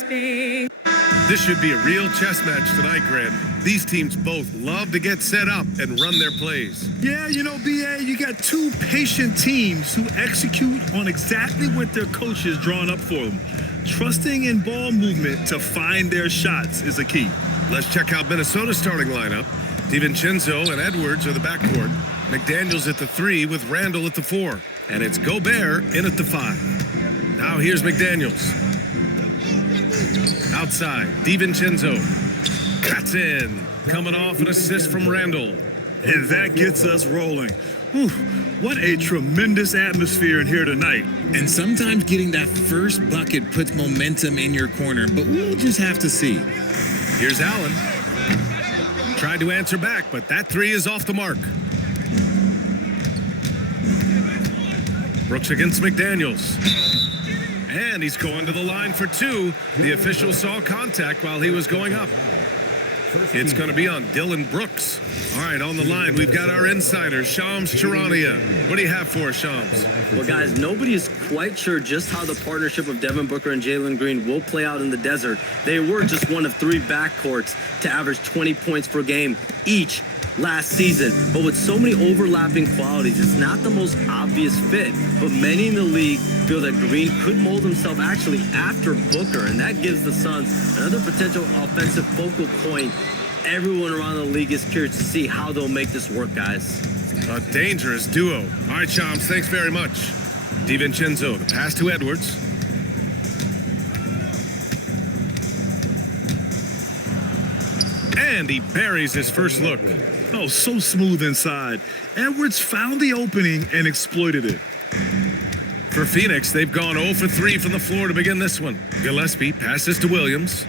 space. This should be a real chess match tonight, Grant. These teams both love to get set up and run their plays. Yeah, you know, BA, you got two patient teams who execute on exactly what their coach has drawn up for them. Trusting in ball movement to find their shots is a key. Let's check out Minnesota's starting lineup. DiVincenzo and Edwards are the backcourt. McDaniels at the 3 with Randall at the 4. And it's Gobert in at the 5. Now here's McDaniels. Outside, DiVincenzo. That's in. Coming off an assist from Randall. And that gets us rolling. Whew, what a tremendous atmosphere in here tonight. And sometimes getting that first bucket puts momentum in your corner, but we'll just have to see. Here's Allen. Tried to answer back, but that 3 is off the mark. Brooks against McDaniels. And he's going to the line for 2. The official saw contact while he was going up. It's going to be on Dylan Brooks. All right, on the line, we've got our insider, Shams Charania. What do you have for us, Shams? Well, guys, nobody is quite sure just how the partnership of Devin Booker and Jalen Green will play out in the desert. They were just one of 3 backcourts to average 20 points per game each last season. But with so many overlapping qualities, it's not the most obvious fit. But many in the league feel that Green could mold himself actually after Booker, and that gives the Suns another potential offensive focal point. Everyone around the league is curious to see how they'll make this work, guys. A dangerous duo. All right, Shams, thanks very much. DiVincenzo, the pass to Edwards. And he buries his first look. Oh, so smooth inside. Edwards found the opening and exploited it. For Phoenix, they've gone 0 for 3 from the floor to begin this one. Gillespie passes to Williams.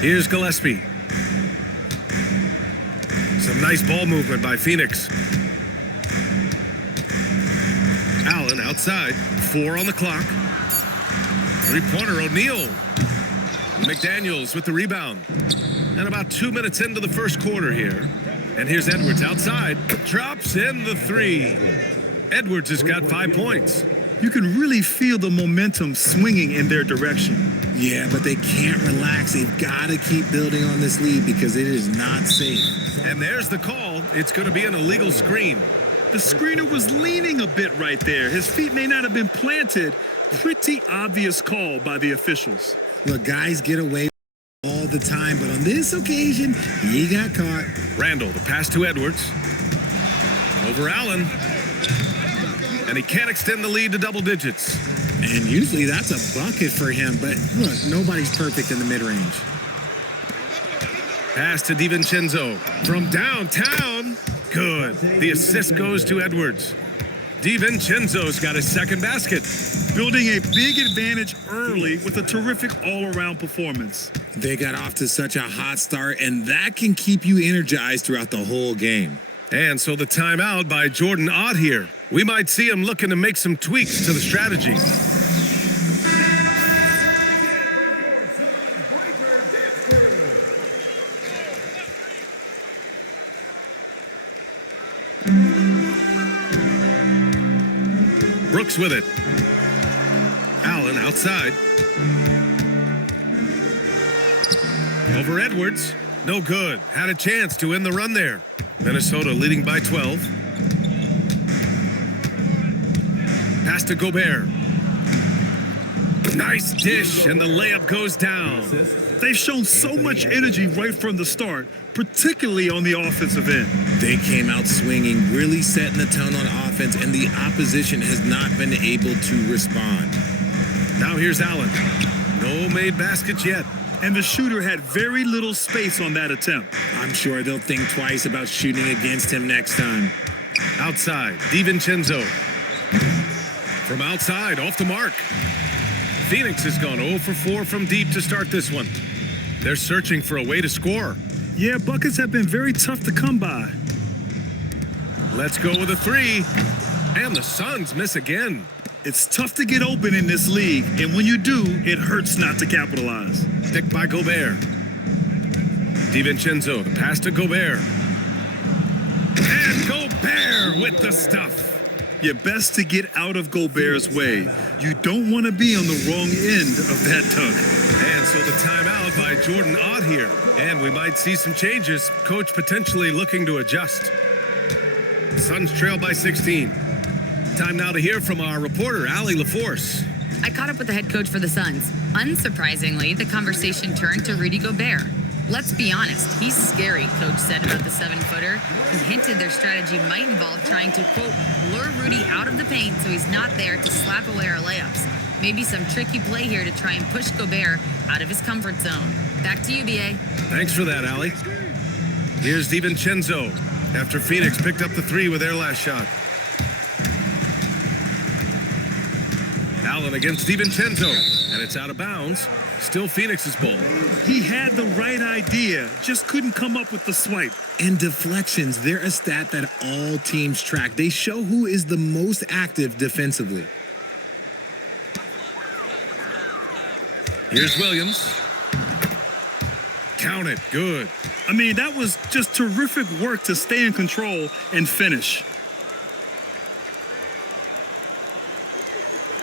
Here's Gillespie. Some nice ball movement by Phoenix. Allen outside. 4 on the clock. 3-pointer, O'Neal. McDaniels with the rebound. And about 2 minutes into the first quarter here. And here's Edwards outside. Drops in the 3. Edwards has got 5 points. You can really feel the momentum swinging in their direction. Yeah, but they can't relax. They've got to keep building on this lead because it is not safe. And there's the call. It's going to be an illegal screen. The screener was leaning a bit right there. His feet may not have been planted. Pretty obvious call by the officials. Look, guys get away all the time, but on this occasion, he got caught. Randall, the pass to Edwards. Over Allen. And he can't extend the lead to double digits. And usually that's a bucket for him, but look, nobody's perfect in the mid-range. Pass to DiVincenzo from downtown. Good. The assist goes to Edwards. DiVincenzo's got his second basket. Building a big advantage early with a terrific all-around performance. They got off to such a hot start, and that can keep you energized throughout the whole game. And so the timeout by Jordan Ott here. We might see him looking to make some tweaks to the strategy. Brooks with it. Allen outside. Over Edwards. No good. Had a chance to end the run there. Minnesota leading by 12. Pass to Gobert. Nice dish, and the layup goes down. They've shown so much energy right from the start, particularly on the offensive end. They came out swinging, really setting the tone on offense, and the opposition has not been able to respond. Now here's Allen. No made baskets yet. And the shooter had very little space on that attempt. I'm sure they'll think twice about shooting against him next time. Outside, DiVincenzo. From outside, off the mark. Phoenix has gone 0 for 4 from deep to start this one. They're searching for a way to score. Yeah, buckets have been very tough to come by. Let's go with a 3. And the Suns miss again. It's tough to get open in this league, and when you do, it hurts not to capitalize. Picked by Gobert. DiVincenzo, the pass to Gobert. And Gobert with the stuff. You're best to get out of Gobert's way. You don't want to be on the wrong end of that tug. And so the timeout by Jordan Ott here. And we might see some changes. Coach potentially looking to adjust. Suns trail by 16. Time now to hear from our reporter, Allie LaForce. I caught up with the head coach for the Suns. Unsurprisingly, the conversation turned to Rudy Gobert. Let's be honest, he's scary, Coach said about the 7-footer. He hinted their strategy might involve trying to, quote, lure Rudy out of the paint so he's not there to slap away our layups. Maybe some tricky play here to try and push Gobert out of his comfort zone. Back to you, B.A. Thanks for that, Allie. Here's DiVincenzo after Phoenix picked up the 3 with their last shot. Allen against DiVincenzo, and it's out of bounds. Still Phoenix's ball. He had the right idea, just couldn't come up with the swipe. And deflections, they're a stat that all teams track. They show who is the most active defensively. Here's Williams. Count it. Good. I mean, that was just terrific work to stay in control and finish.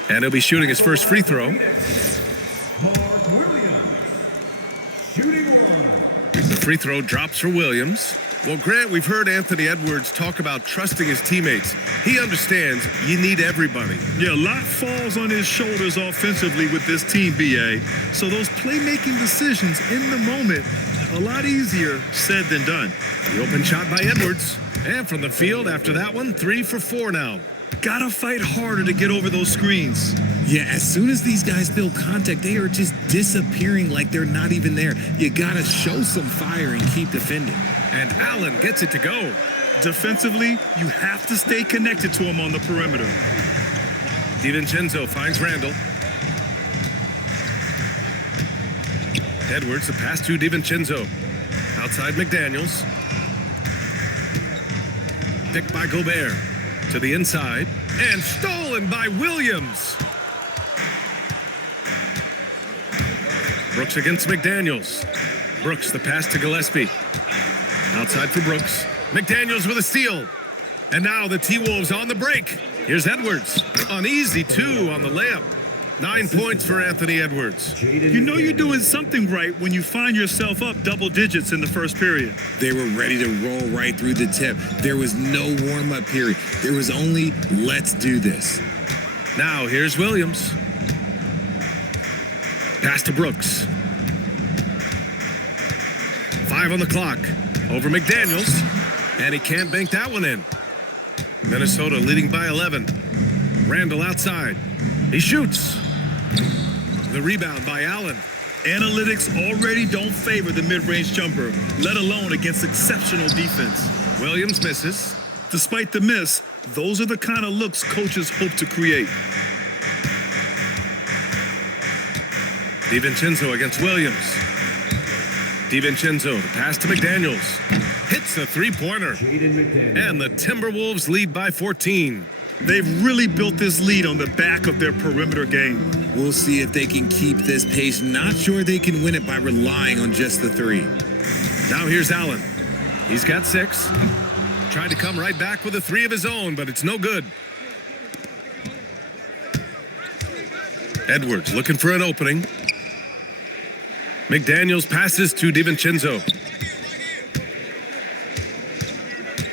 And he'll be shooting his first free throw. The free throw drops for Williams. Well, Grant, we've heard Anthony Edwards talk about trusting his teammates. He understands you need everybody. Yeah, a lot falls on his shoulders offensively with this team, BA. So those playmaking decisions in the moment, a lot easier said than done. The open shot by Edwards. And from the field after that one, 3 for 4 now. Gotta fight harder to get over those screens. Yeah, as soon as these guys feel contact, they are just disappearing like they're not even there. You gotta show some fire and keep defending. And Allen gets it to go. Defensively, you have to stay connected to him on the perimeter. DiVincenzo finds Randall. Edwards, the pass to DiVincenzo. Outside McDaniels. Picked by Gobert. To the inside. And stolen by Williams. Brooks against McDaniels. Brooks, the pass to Gillespie. Outside for Brooks. McDaniels with a steal. And now the T-Wolves on the break. Here's Edwards. An easy 2 on the layup. 9 points for Anthony Edwards. You know you're doing something right when you find yourself up double digits in the first period. They were ready to roll right through the tip. There was no warm-up period. There was only, let's do this. Now here's Williams. Pass to Brooks. 5 on the clock. Over McDaniels. And he can't bank that one in. Minnesota leading by 11. Randall outside. He shoots. The rebound by Allen. Analytics already don't favor the mid-range jumper, let alone against exceptional defense. Williams misses. Despite the miss, those are the kind of looks coaches hope to create. DiVincenzo against Williams. DiVincenzo, the pass to McDaniels. Hits a three-pointer. And the Timberwolves lead by 14. They've really built this lead on the back of their perimeter game. We'll see if they can keep this pace. Not sure they can win it by relying on just the 3. Now here's Allen. He's got 6. Tried to come right back with a 3 of his own, but it's no good. Edwards looking for an opening. McDaniels passes to DiVincenzo.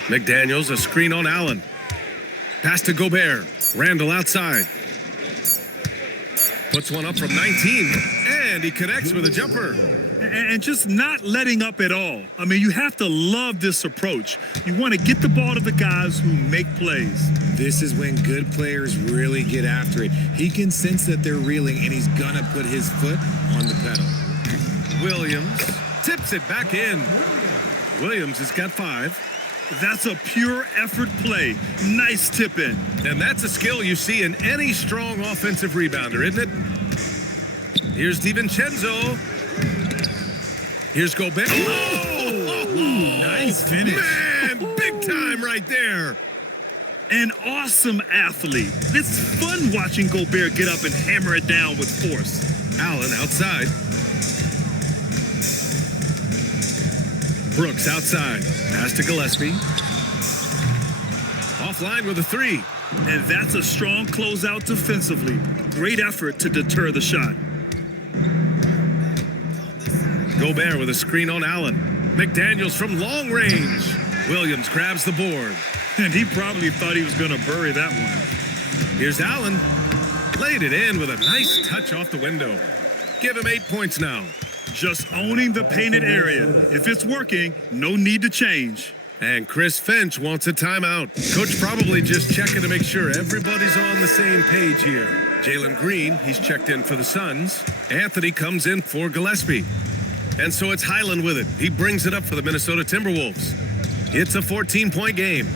McDaniels, a screen on Allen. Pass to Gobert. Randall outside. Puts one up from 19, and he connects with a jumper. And just not letting up at all. I mean, you have to love this approach. You want to get the ball to the guys who make plays. This is when good players really get after it. He can sense that they're reeling, and he's going to put his foot on the pedal. Williams tips it back in. Williams has got 5. That's a pure effort play. Nice tip in. And that's a skill you see in any strong offensive rebounder, isn't it? Here's DiVincenzo. Here's Gobert. Oh, nice finish. Man, big time right there. An awesome athlete. It's fun watching Gobert get up and hammer it down with force. Allen outside. Brooks outside. Pass to Gillespie. Offline with a 3. And that's a strong closeout defensively. Great effort to deter the shot. Gobert with a screen on Allen. McDaniels from long range. Williams grabs the board. And he probably thought he was going to bury that one. Here's Allen. Laid it in with a nice touch off the window. Give him 8 points now. Just owning the painted area. If it's working, no need to change. And Chris Finch wants a timeout. Coach probably just checking to make sure everybody's on the same page here. Jalen Green, he's checked in for the Suns. Anthony comes in for Gillespie. And so it's Highland with it. He brings it up for the Minnesota Timberwolves. It's a 14-point game.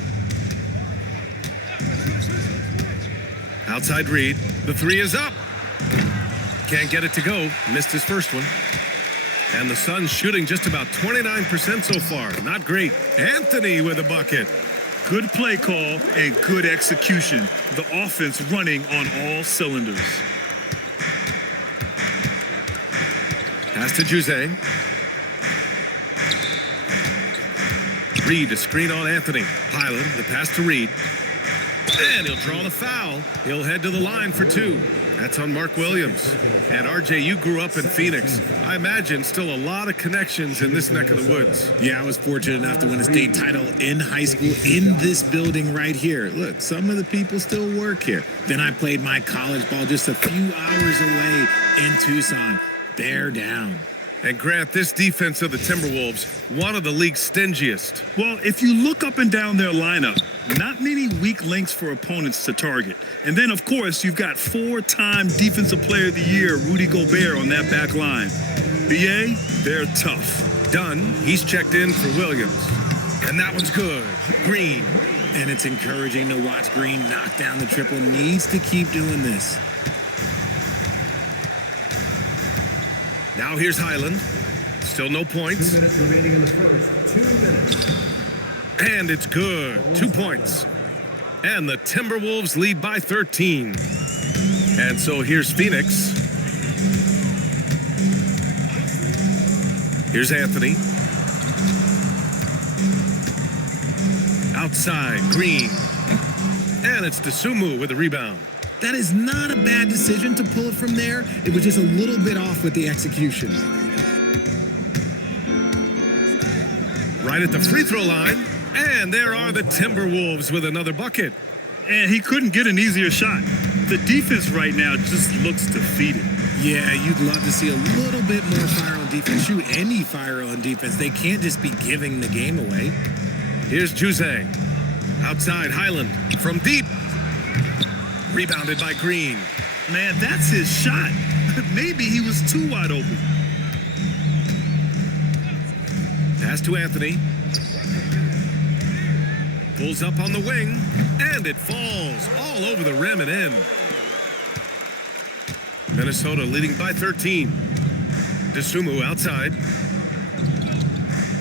Outside Reed. The three is up. Can't get it to go. Missed his first one. And the Suns shooting just about 29% so far. Not great. Anthony with a bucket. Good play call and good execution. The offense running on all cylinders. Pass to Jose. Reed, a screen on Anthony. Highland, the pass to Reed. And he'll draw the foul. He'll head to the line for two. That's on Mark Williams. And RJ, you grew up in Phoenix. I imagine still a lot of connections in this neck of the woods. Yeah, I was fortunate enough to win a state title in high school in this building right here. Look, some of the people still work here. Then I played my college ball just a few hours away in Tucson. Bear down. And Grant, this defense of the Timberwolves, one of the league's stingiest. Well, if you look up and down their lineup, not many weak links for opponents to target. And then, of course, you've got four-time Defensive Player of the Year, Rudy Gobert, on that back line. BA, they're tough. Dunn, he's checked in for Williams. And that one's good. Green. And it's encouraging to watch Green knock down the triple. Needs to keep doing this. Now here's Highland. Still no points. 2 minutes remaining in the first. 2 minutes. And it's good. 2 points. And the Timberwolves lead by 13. And so here's Phoenix. Here's Anthony. Outside, Green. And it's Dosunmu with the rebound. That is not a bad decision to pull it from there. It was just a little bit off with the execution. Right at the free throw line. And there are the Timberwolves with another bucket. And he couldn't get an easier shot. The defense right now just looks defeated. Yeah, you'd love to see a little bit more fire on defense. Shoot any fire on defense. They can't just be giving the game away. Here's Jose. Outside, Highland from deep. Rebounded by Green. Man, that's his shot. Maybe he was too wide open. Pass to Anthony. Pulls up on the wing, and it falls all over the rim and in. Minnesota leading by 13. Dosunmu outside.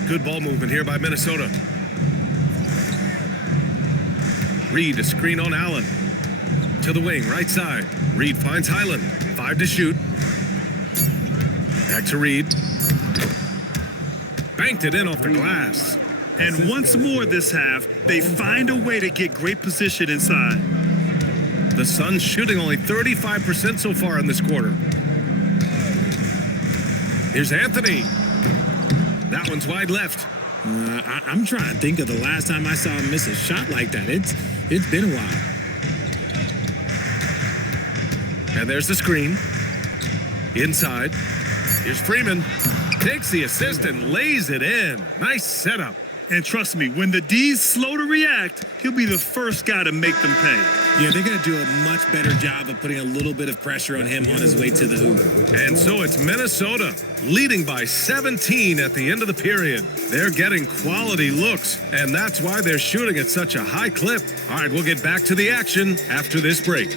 Good ball movement here by Minnesota. Reed, a screen on Allen. To the wing, right side. Reed finds Highland. 5 to shoot. Back to Reed. Banked it in off the glass. And once more this half, they find a way to get great position inside. The Suns shooting only 35% so far in this quarter. Here's Anthony. That one's wide left. I'm trying to think of the last time I saw him miss a shot like that. It's been a while. And there's the screen. Inside. Here's Freeman. Takes the assist and lays it in. Nice setup. And trust me, when the D's slow to react, he'll be the first guy to make them pay. Yeah, they're going to do a much better job of putting a little bit of pressure on him on his way to the hoop. And so it's Minnesota leading by 17 at the end of the period. They're getting quality looks, and that's why they're shooting at such a high clip. All right, we'll get back to the action after this break.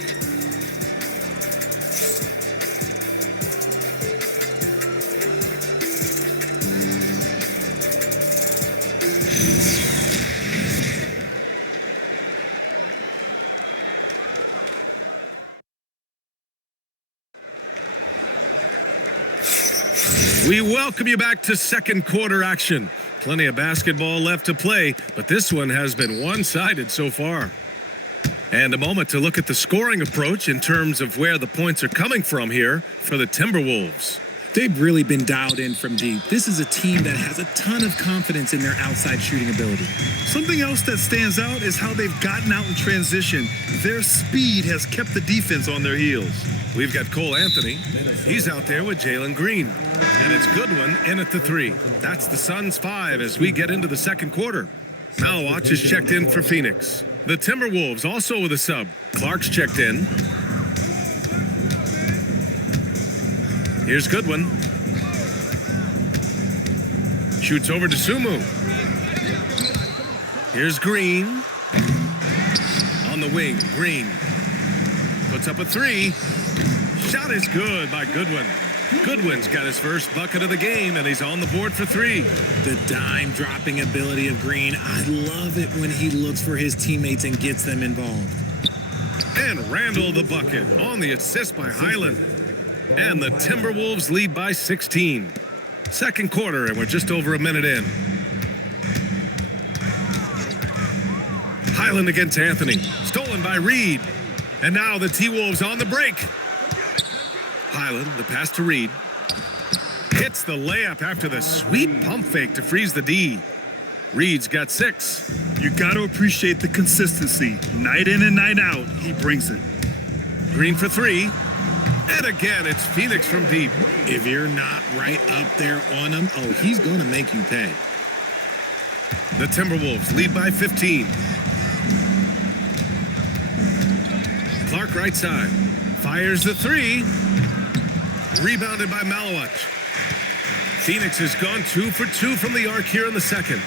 We welcome you back to second quarter action. Plenty of basketball left to play, but this one has been one-sided so far. And a moment to look at the scoring approach in terms of where the points are coming from here for the Timberwolves. They've really been dialed in from deep. This is a team that has a ton of confidence in their outside shooting ability. Something else that stands out is how they've gotten out in transition. Their speed has kept the defense on their heels. We've got Cole Anthony. He's out there with Jalen Green. And it's Goodwin in at the 3. That's the Suns' 5 as we get into the second quarter. Malawach is checked in for Phoenix. The Timberwolves also with a sub. Clark's checked in. Here's Goodwin. Shoots over to Sumu. Here's Green. On the wing, Green. Puts up a 3. Shot is good by Goodwin. Goodwin's got his first bucket of the game, and he's on the board for 3. The dime dropping ability of Green. I love it when he looks for his teammates and gets them involved. And Randall the bucket on the assist by Highland. And the Timberwolves lead by 16. Second quarter, and we're just over a minute in. Highland against Anthony. Stolen by Reed. And now the T-Wolves on the break. Highland, the pass to Reed. Hits the layup after the sweet pump fake to freeze the D. Reed's got 6. You got to appreciate the consistency. Night in and night out, he brings it. Green for 3. And again, it's Phoenix from deep. If you're not right up there on him, oh, he's going to make you pay. The Timberwolves lead by 15. Clark right side. Fires the 3. Rebounded by Malawach. Phoenix has gone 2 for 2 from the arc here in the second.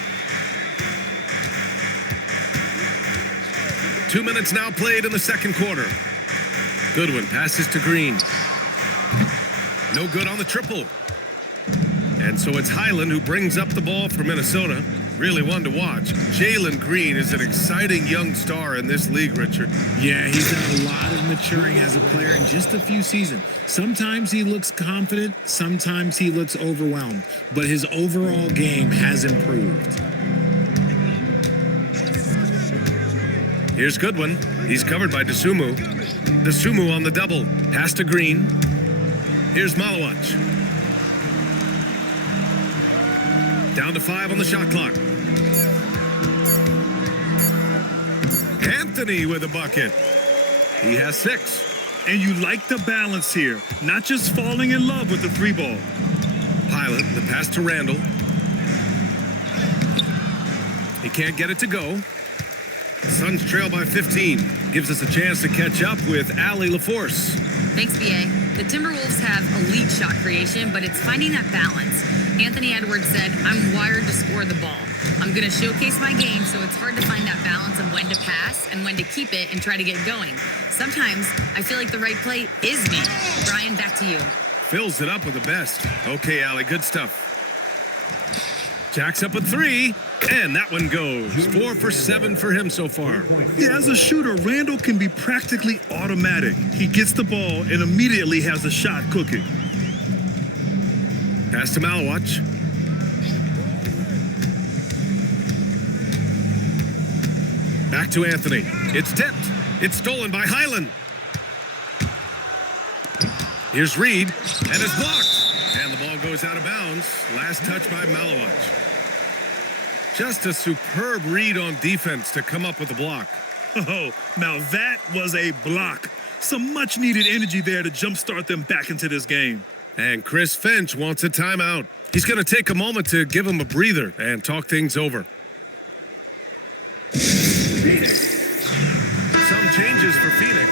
2 minutes now played in the second quarter. Goodwin passes to Green. No good on the triple. And so it's Highland who brings up the ball for Minnesota. Really one to watch. Jalen Green is an exciting young star in this league, Richard. Yeah, he's done a lot of maturing as a player in just a few seasons. Sometimes he looks confident, sometimes he looks overwhelmed, but his overall game has improved. Here's Goodwin. He's covered by Dosunmu. Dosunmu on the double. Pass to Green. Here's Malawach. Down to 5 on the shot clock. Anthony with a bucket. He has 6. And you like the balance here. Not just falling in love with the 3-ball. Highland, the pass to Randall. He can't get it to go. Suns trail by 15. Gives us a chance to catch up with Allie LaForce. Thanks, BA. The Timberwolves have elite shot creation, but it's finding that balance. Anthony Edwards said, "I'm wired to score the ball. I'm going to showcase my game, so it's hard to find that balance of when to pass and when to keep it and try to get going. Sometimes I feel like the right play is me." Brian, back to you. Fills it up with the best. Okay, Allie, good stuff. Jacks up a 3, and that one goes. 4 for 7 for him so far. Yeah, as a shooter, Randall can be practically automatic. He gets the ball and immediately has a shot cooking. Pass to Malawach. Back to Anthony. It's tipped. It's stolen by Highland. Here's Reed, and it's blocked. And the ball goes out of bounds. Last touch by Malawach. Just a superb read on defense to come up with the block. Oh, now that was a block. Some much-needed energy there to jumpstart them back into this game. And Chris Finch wants a timeout. He's going to take a moment to give him a breather and talk things over. Some changes for Phoenix.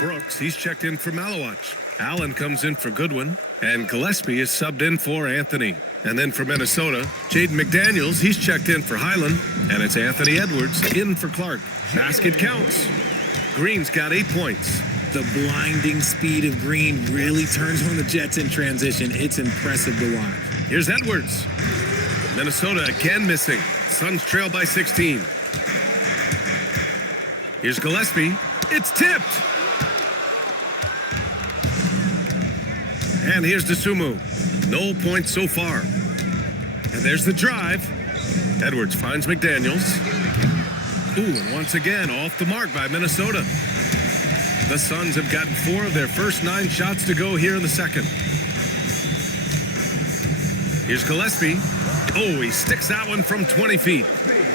Brooks, he's checked in for Malawach. Allen comes in for Goodwin. And Gillespie is subbed in for Anthony. And then for Minnesota, Jaden McDaniels, he's checked in for Highland. And it's Anthony Edwards in for Clark. Basket counts. Green's got 8 points. The blinding speed of Green really turns on the Jets in transition. It's impressive to watch. Here's Edwards. Minnesota again missing. Suns trail by 16. Here's Gillespie. It's tipped. And here's Dosunmu. No points so far. And there's the drive. Edwards finds McDaniels. Ooh, and once again, off the mark by Minnesota. The Suns have gotten 4 of their first 9 shots to go here in the second. Here's Gillespie. Oh, he sticks that one from 20 feet.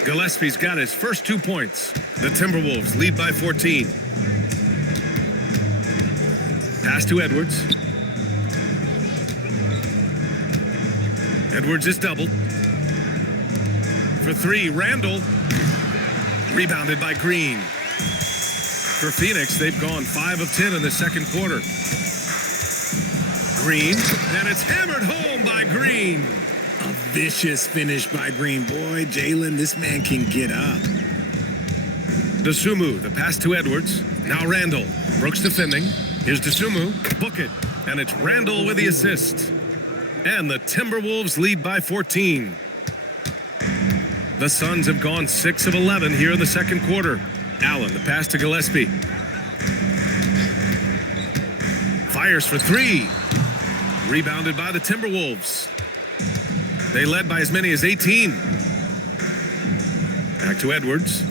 Gillespie's got his first 2 points. The Timberwolves lead by 14. Pass to Edwards. Edwards is doubled. For 3, Randall. Rebounded by Green. For Phoenix, they've gone 5 of 10 in the second quarter. Green, and it's hammered home by Green. A vicious finish by Green. Boy, Jalen, this man can get up. Dosunmu, the pass to Edwards. Now Randall. Brooks defending. Here's Dosunmu. Book it. And it's Randall with the assist. And the Timberwolves lead by 14. The Suns have gone 6 of 11 here in the second quarter. Allen, the pass to Gillespie. Fires for 3. Rebounded by the Timberwolves. They led by as many as 18. Back to Edwards.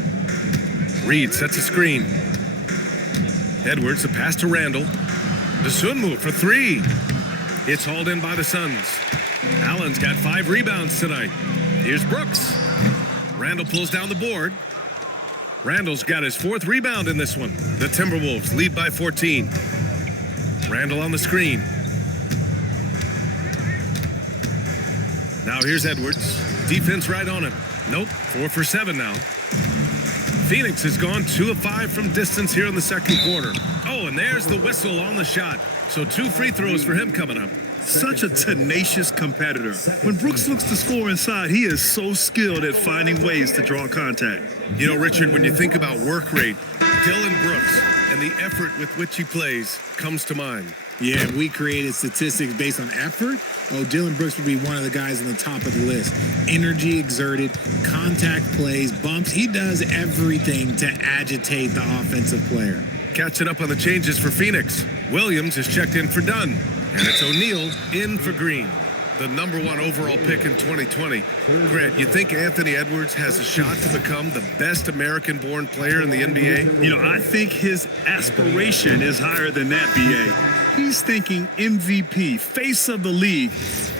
Reed sets a screen. Edwards, the pass to Randall. Dosunmu for 3. It's hauled in by the Suns. Allen's got 5 rebounds tonight. Here's Brooks. Randall pulls down the board. Randall's got his 4th rebound in this one. The Timberwolves lead by 14. Randall on the screen. Now here's Edwards. Defense right on him. Nope, 4 for 7 now. Phoenix has gone 2 of 5 from distance here in the second quarter. Oh, and there's the whistle on the shot. So 2 free throws for him coming up. Such a tenacious competitor. When Brooks looks to score inside, he is so skilled at finding ways to draw contact. You know, Richard, when you think about work rate, Dylan Brooks and the effort with which he plays comes to mind. Yeah, if we created statistics based on effort, Dylan Brooks would be one of the guys on the top of the list. Energy exerted, contact plays, bumps. He does everything to agitate the offensive player. Catching up on the changes for Phoenix. Williams is checked in for Dunn. And it's O'Neal in for Green, the #1 overall pick in 2020. Grant, you think Anthony Edwards has a shot to become the best American-born player in the NBA? You know, I think his aspiration is higher than that, BA. He's thinking MVP, face of the league.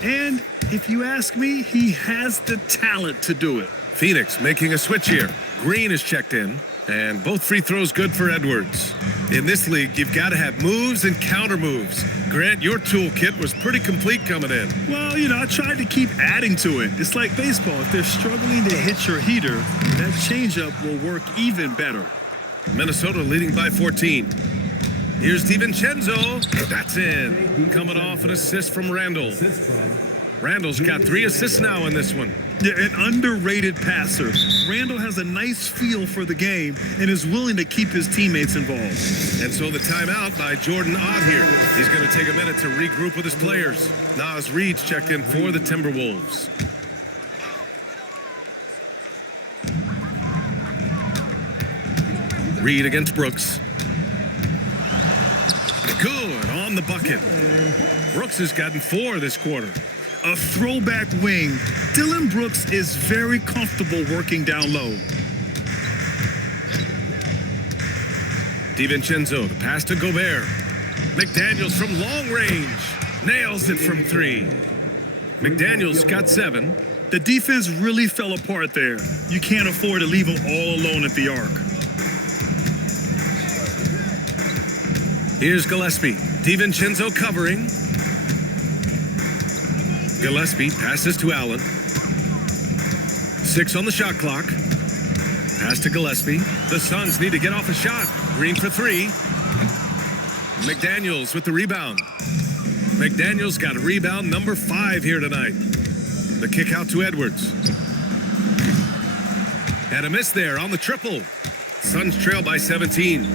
And if you ask me, he has the talent to do it. Phoenix making a switch here. Green is checked in. And both free throws good for Edwards. In this league, you've got to have moves and counter moves. Grant, your toolkit was pretty complete coming in. Well, you know, I tried to keep adding to it. It's like baseball. If they're struggling to hit your heater, that changeup will work even better. Minnesota leading by 14. Here's DiVincenzo. That's in. Coming off an assist from Randall. Randall's got 3 assists now in this one. Yeah, an underrated passer. Randall has a nice feel for the game and is willing to keep his teammates involved. And so the timeout by Jordan Ott here. He's going to take a minute to regroup with his players. Naz Reed's checked in for the Timberwolves. Reed against Brooks. Good on the bucket. Brooks has gotten 4 this quarter. A throwback wing. Dylan Brooks is very comfortable working down low. DiVincenzo, the pass to Gobert. McDaniels from long range. Nails it from 3. McDaniels got 7. The defense really fell apart there. You can't afford to leave them all alone at the arc. Here's Gillespie. DiVincenzo covering. Gillespie passes to Allen. 6 on the shot clock. Pass to Gillespie. The Suns need to get off a shot. Green for 3. McDaniels with the rebound. McDaniels got a rebound number 5 here tonight. The kick out to Edwards. And a miss there on the triple. Suns trail by 17.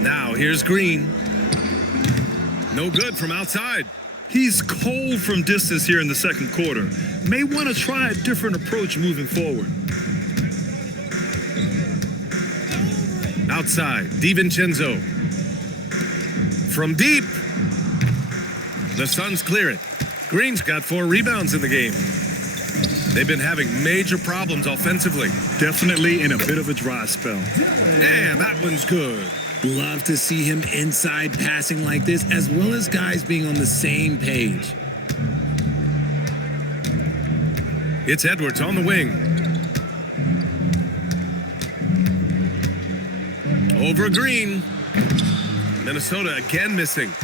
Now here's Green. No good from outside. He's cold from distance here in the second quarter. May want to try a different approach moving forward. Outside, DiVincenzo. From deep. The Suns clear it. Green's got 4 rebounds in the game. They've been having major problems offensively. Definitely in a bit of a dry spell. And that one's good. Love to see him inside passing like this, as well as guys being on the same page. It's Edwards on the wing. Over Green. Minnesota again missing.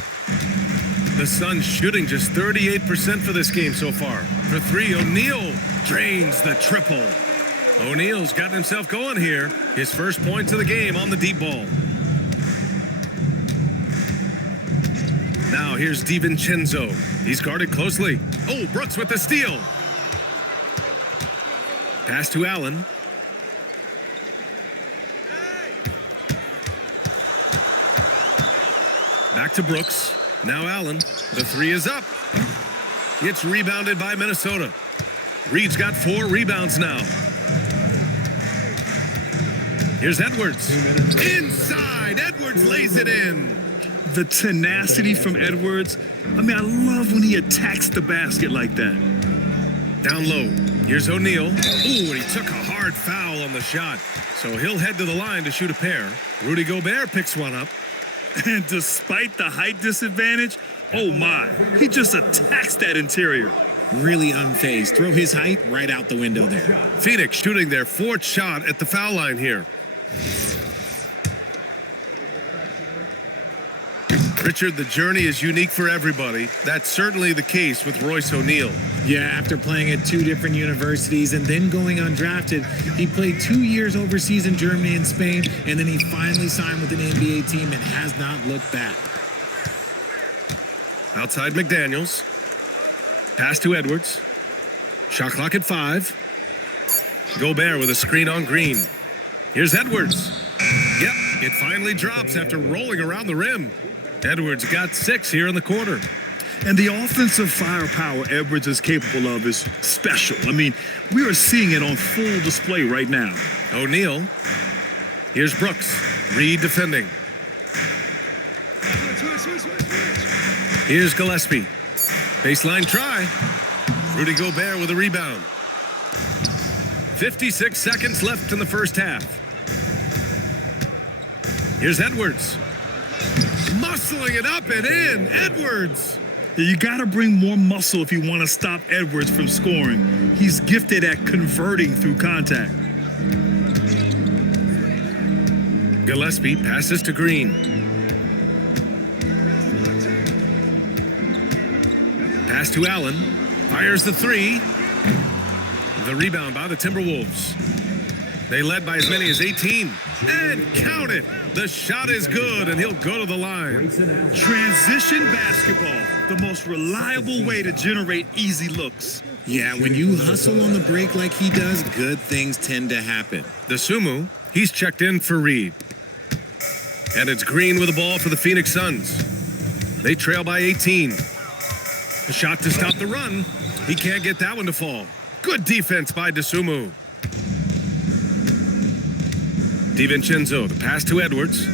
The Suns shooting just 38% for this game so far. For three, O'Neal drains the triple. O'Neal's gotten himself going here. His first points of the game on the deep ball. Now here's DiVincenzo. He's guarded closely. Oh, Brooks with the steal. Pass to Allen. Back to Brooks. Now Allen. The three is up. It's rebounded by Minnesota. Reed's got 4 rebounds now. Here's Edwards. Inside. Edwards lays it in. The tenacity from Edwards. I mean, I love when he attacks the basket like that. Down low. Here's O'Neal. Ooh, and he took a hard foul on the shot. So he'll head to the line to shoot a pair. Rudy Gobert picks one up. And despite the height disadvantage, oh my, he just attacks that interior. Really unfazed. Throw his height right out the window there. Phoenix shooting their 4th shot at the foul line here. Richard, the journey is unique for everybody. That's certainly the case with Royce O'Neal. Yeah, after playing at 2 different universities and then going undrafted, he played 2 years overseas in Germany and Spain, and then he finally signed with an NBA team and has not looked back. Outside McDaniels. Pass to Edwards. Shot clock at 5. Gobert with a screen on Green. Here's Edwards. Yep, it finally drops after rolling around the rim. Edwards got 6 here in the quarter. And the offensive firepower Edwards is capable of is special. I mean, we are seeing it on full display right now. O'Neal. Here's Brooks. Reed defending. Here's Gillespie. Baseline try. Rudy Gobert with a rebound. 56 seconds left in the first half. Here's Edwards. Muscling it up and in. Edwards. You got to bring more muscle if you want to stop Edwards from scoring. He's gifted at converting through contact. Gillespie passes to Green. Pass to Allen. Fires the 3. The rebound by the Timberwolves. They led by as many as 18. And count it. The shot is good, and he'll go to the line. Transition basketball, the most reliable way to generate easy looks. Yeah, when you hustle on the break like he does, good things tend to happen. Sumu, he's checked in for Reed. And it's Green with the ball for the Phoenix Suns. They trail by 18. A shot to stop the run. He can't get that one to fall. Good defense by Sumu. DiVincenzo, the pass to Edwards.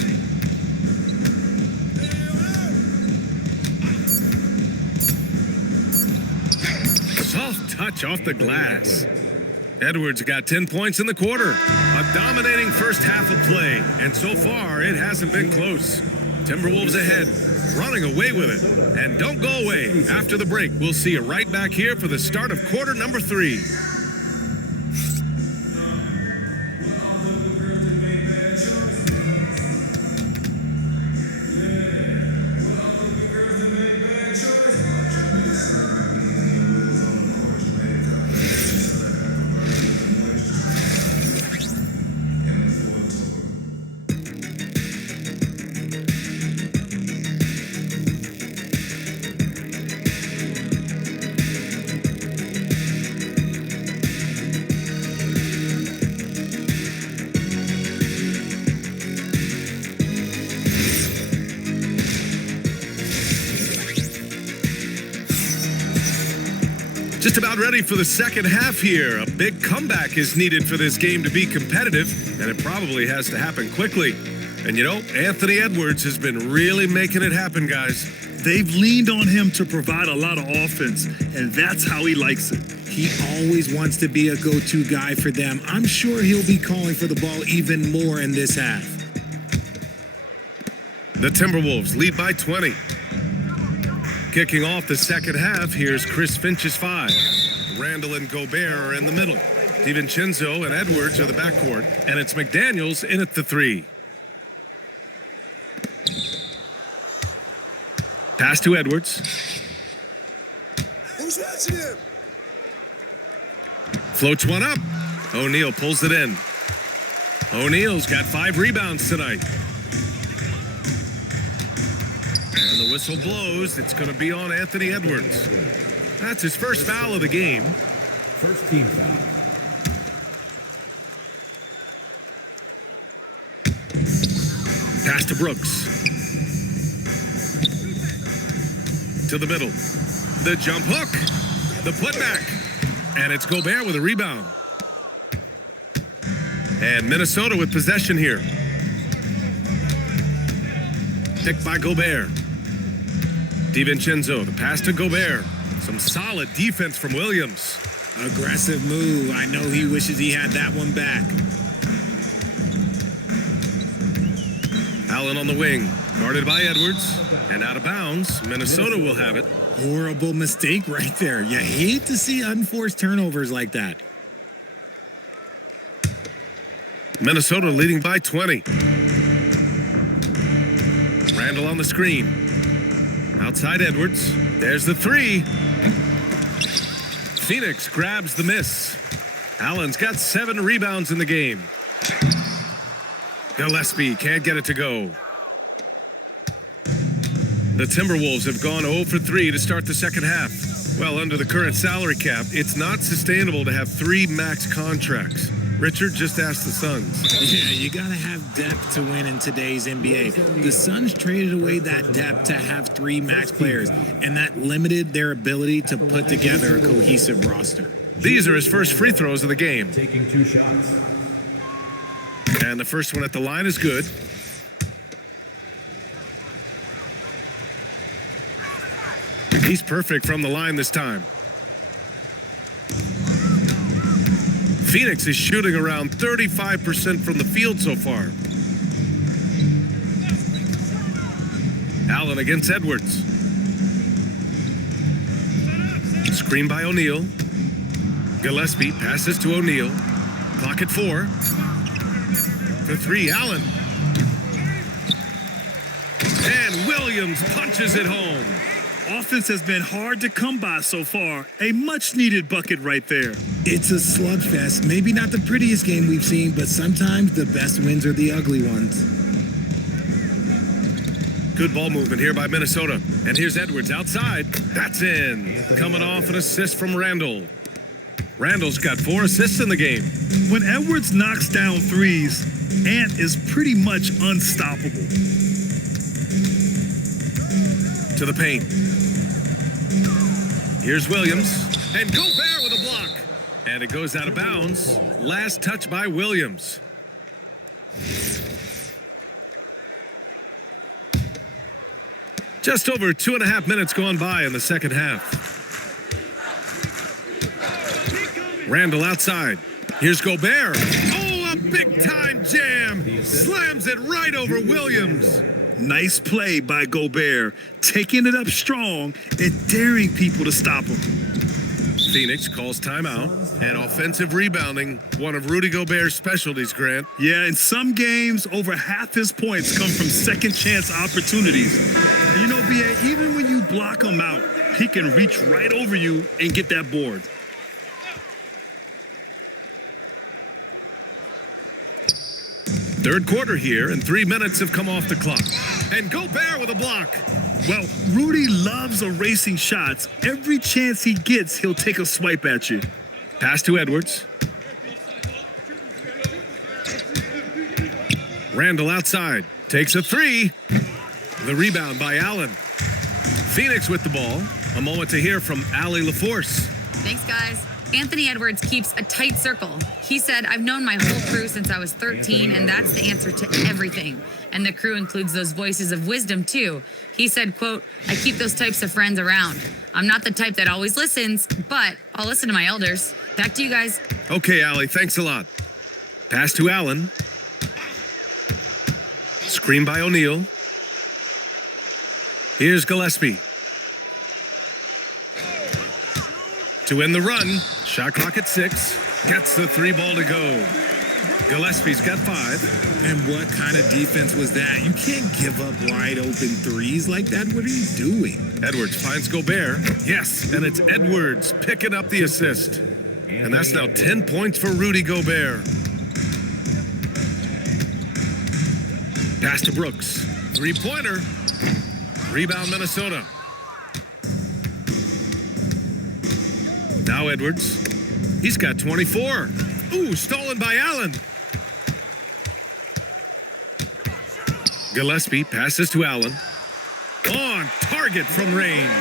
Soft touch off the glass. Edwards got 10 points in the quarter. A dominating first half of play. And so far, it hasn't been close. Timberwolves ahead, running away with it. And don't go away. After the break, we'll see you right back here for the start of quarter number 3. Just about ready for the second half here. A big comeback is needed for this game to be competitive, and it probably has to happen quickly. And you know, Anthony Edwards has been really making it happen, guys. They've leaned on him to provide a lot of offense, and that's how he likes it. He always wants to be a go-to guy for them. I'm sure he'll be calling for the ball even more in this half. The Timberwolves lead by 20. Kicking off the second half, here's Chris Finch's 5. Randall and Gobert are in the middle. DiVincenzo and Edwards are the backcourt, and it's McDaniels in at the 3. Pass to Edwards. Who's watching him? Floats one up. O'Neal pulls it in. O'Neal's got 5 rebounds tonight. And the whistle blows. It's going to be on Anthony Edwards. That's his first foul of the game. First team foul. Pass to Brooks. To the middle. The jump hook. The putback. And it's Gobert with a rebound. And Minnesota with possession here. Picked by Gobert. DiVincenzo, the pass to Gobert. Some solid defense from Williams. Aggressive move. I know he wishes he had that one back. Allen on the wing, guarded by Edwards, and out of bounds. Minnesota will have it. Horrible mistake right there. You hate to see unforced turnovers like that. Minnesota leading by 20. Randall on the screen. Outside Edwards. There's the 3. Phoenix grabs the miss. Allen's got 7 rebounds in the game. Gillespie can't get it to go. The Timberwolves have gone 0 for 3 to start the second half. Well, under the current salary cap, it's not sustainable to have 3 max contracts. Richard just asked the Suns. Yeah, you got to have depth to win in today's NBA. The Suns traded away that depth to have 3 max players, and that limited their ability to put together a cohesive roster. These are his first free throws of the game. Taking 2 shots. And the first one at the line is good. He's perfect from the line this time. Phoenix is shooting around 35% from the field so far. Allen against Edwards. Screen by O'Neal. Gillespie passes to O'Neal. Clock at 4. For 3, Allen. And Williams punches it home. Offense has been hard to come by so far. A much-needed bucket right there. It's a slugfest. Maybe not the prettiest game we've seen, but sometimes the best wins are the ugly ones. Good ball movement here by Minnesota. And here's Edwards outside. That's in. Coming off an assist from Randall. Randall's got 4 assists in the game. When Edwards knocks down threes, Ant is pretty much unstoppable. To the paint. Here's Williams. And Gobert with a block. And it goes out of bounds. Last touch by Williams. Just over 2.5 minutes gone by in the second half. Randall outside. Here's Gobert. Oh, a big-time jam. Slams it right over Williams. Nice play by Gobert, taking it up strong and daring people to stop him. Phoenix calls timeout, and offensive rebounding, one of Rudy Gobert's specialties, Grant. Yeah, in some games, over half his points come from second-chance opportunities. And you know, B.A., even when you block him out, he can reach right over you and get that board. Third quarter here, and 3 minutes have come off the clock. And Gobert with a block. Well, Rudy loves erasing shots. Every chance he gets, he'll take a swipe at you. Pass to Edwards. Randall outside. Takes a 3. The rebound by Allen. Phoenix with the ball. A moment to hear from Allie LaForce. Thanks, guys. Anthony Edwards keeps a tight circle. He said, "I've known my whole crew since I was 13, and that's the answer to everything." And the crew includes those voices of wisdom, too. He said, quote, "I keep those types of friends around. I'm not the type that always listens, but I'll listen to my elders." Back to you guys. Okay, Allie, thanks a lot. Pass to Allen. Screen by O'Neal. Here's Gillespie. To end the run, shot clock at 6. Gets the 3 ball to go. Gillespie's got 5. And what kind of defense was that? You can't give up wide open threes like that. What are you doing? Edwards finds Gobert. Yes, and it's Edwards picking up the assist. And that's now 10 points for Rudy Gobert. Pass to Brooks. 3-pointer. Rebound Minnesota. Now Edwards. He's got 24. Ooh, stolen by Allen. Gillespie passes to Allen. On target from range.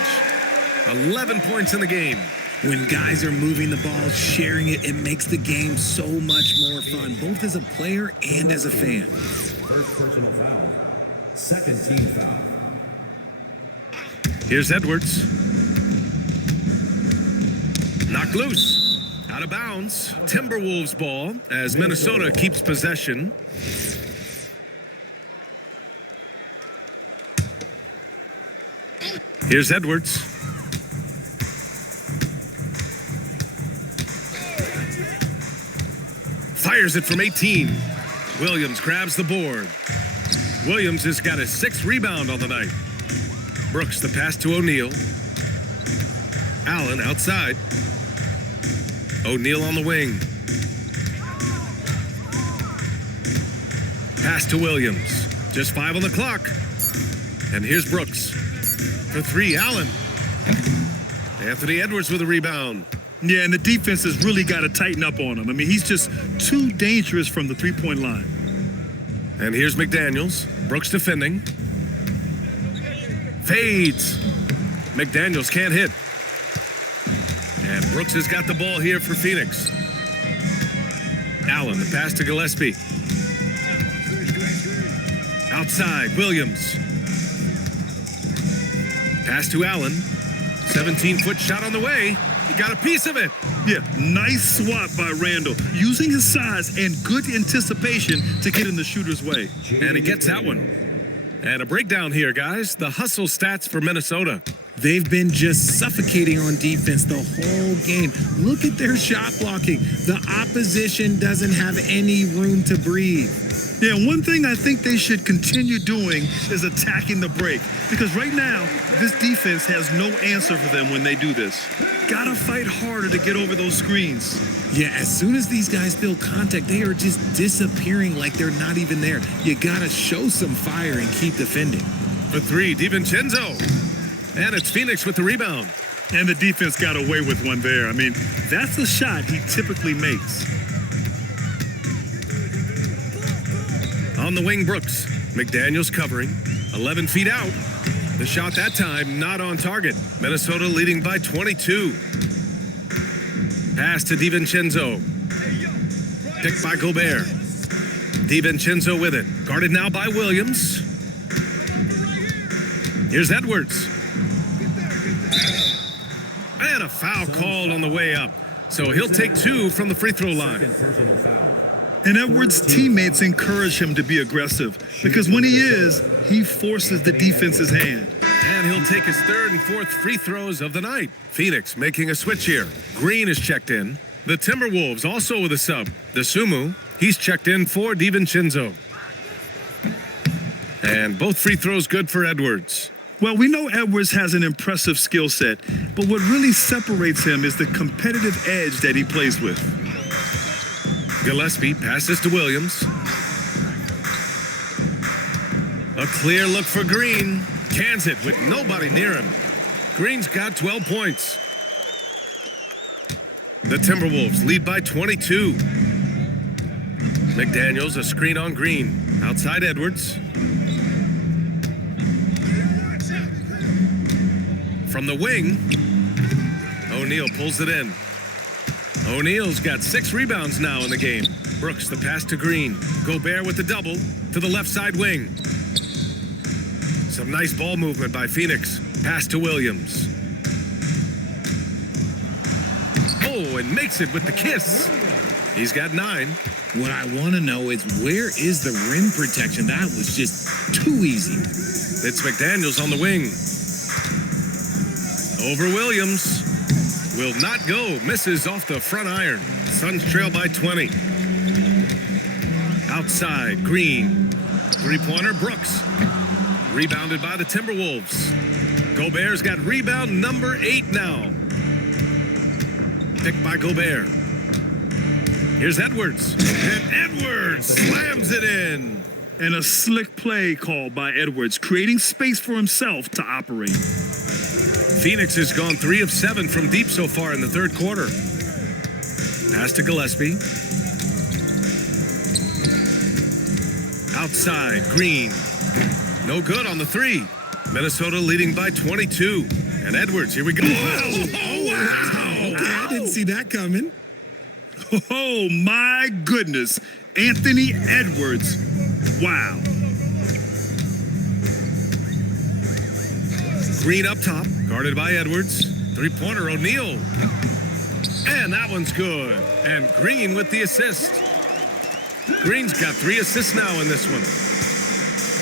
11 points in the game. When guys are moving the ball, sharing it, it makes the game so much more fun, both as a player and as a fan. First personal foul. Second team foul. Here's Edwards. Knocked loose. Out of bounds. Timberwolves ball as Minnesota keeps possession. Here's Edwards. Fires it from 18. Williams grabs the board. Williams has got his 6th rebound on the night. Brooks the pass to O'Neal. Allen outside. O'Neal on the wing. Pass to Williams. Just 5 on the clock. And here's Brooks. For 3, Allen. Anthony Edwards with a rebound. Yeah, and the defense has really got to tighten up on him. I mean, he's just too dangerous from the three-point line. And here's McDaniels. Brooks defending. Fades. McDaniels can't hit. And Brooks has got the ball here for Phoenix. Allen, the pass to Gillespie. Outside, Williams. Pass to Allen. 17-foot shot on the way. He got a piece of it. Yeah, nice swat by Randall, using his size and good anticipation to get in the shooter's way. And he gets that one. And a breakdown here, guys. The hustle stats for Minnesota. They've been just suffocating on defense the whole game. Look at their shot blocking. The opposition doesn't have any room to breathe. Yeah, one thing I think they should continue doing is attacking the break. Because right now, this defense has no answer for them when they do this. Gotta fight harder to get over those screens. Yeah, as soon as these guys feel contact, they are just disappearing like they're not even there. You gotta show some fire and keep defending. For 3, DiVincenzo. And it's Phoenix with the rebound. And the defense got away with one there. I mean, that's a shot he typically makes. On the wing, Brooks. McDaniels covering. 11 feet out. The shot that time not on target. Minnesota leading by 22. Pass to DiVincenzo. Picked by Gobert. DiVincenzo with it. Guarded now by Williams. Here's Edwards. And a foul called on the way up. So he'll take 2 from the free throw line. Second personal foul. And Edwards' teammates encourage him to be aggressive because when he is, he forces the defense's hand. And he'll take his 3rd and 4th free throws of the night. Phoenix making a switch here. Green is checked in. The Timberwolves also with a sub. The Sumu, he's checked in for DiVincenzo. And both free throws good for Edwards. Well, we know Edwards has an impressive skill set, but what really separates him is the competitive edge that he plays with. Gillespie passes to Williams. A clear look for Green. Cans it with nobody near him. Green's got 12 points. The Timberwolves lead by 22. McDaniels, a screen on Green. Outside Edwards. From the wing, O'Neal pulls it in. O'Neal's got 6 rebounds now in the game. Brooks the pass to Green. Gobert with the double to the left side wing. Some nice ball movement by Phoenix. Pass to Williams. Oh, and makes it with the kiss. He's got 9. What I want to know is, where is the rim protection? That was just too easy. It's McDaniels on the wing. Over Williams. Will not go. Misses off the front iron. Suns trail by 20. Outside, Green. Three-pointer, Brooks. Rebounded by the Timberwolves. Gobert's got rebound number 8 now. Picked by Gobert. Here's Edwards. And Edwards slams it in. And a slick play called by Edwards, creating space for himself to operate. Phoenix has gone 3 of 7 from deep so far in the third quarter. Pass to Gillespie. Outside, Green. No good on the 3. Minnesota leading by 22. And Edwards, here we go. Oh, wow. Okay, I didn't see that coming. Oh, my goodness. Anthony Edwards. Wow. Green up top, guarded by Edwards. Three-pointer, O'Neal. And that one's good. And Green with the assist. Green's got 3 assists now in this one.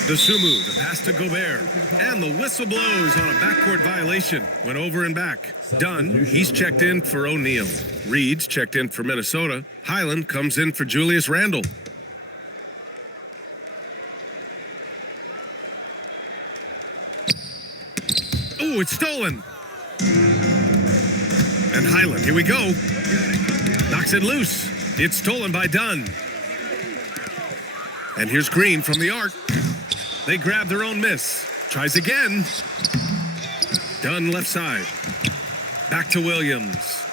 Dosunmu, the pass to Gobert. And the whistle blows on a backcourt violation. Went over and back. Dunn, he's checked in for O'Neal. Reed's checked in for Minnesota. Highland comes in for Julius Randle. Oh, it's stolen. And Highland, here we go. Knocks it loose. It's stolen by Dunn. And here's Green from the arc. They grab their own miss. Tries again. Dunn left side. Back to Williams.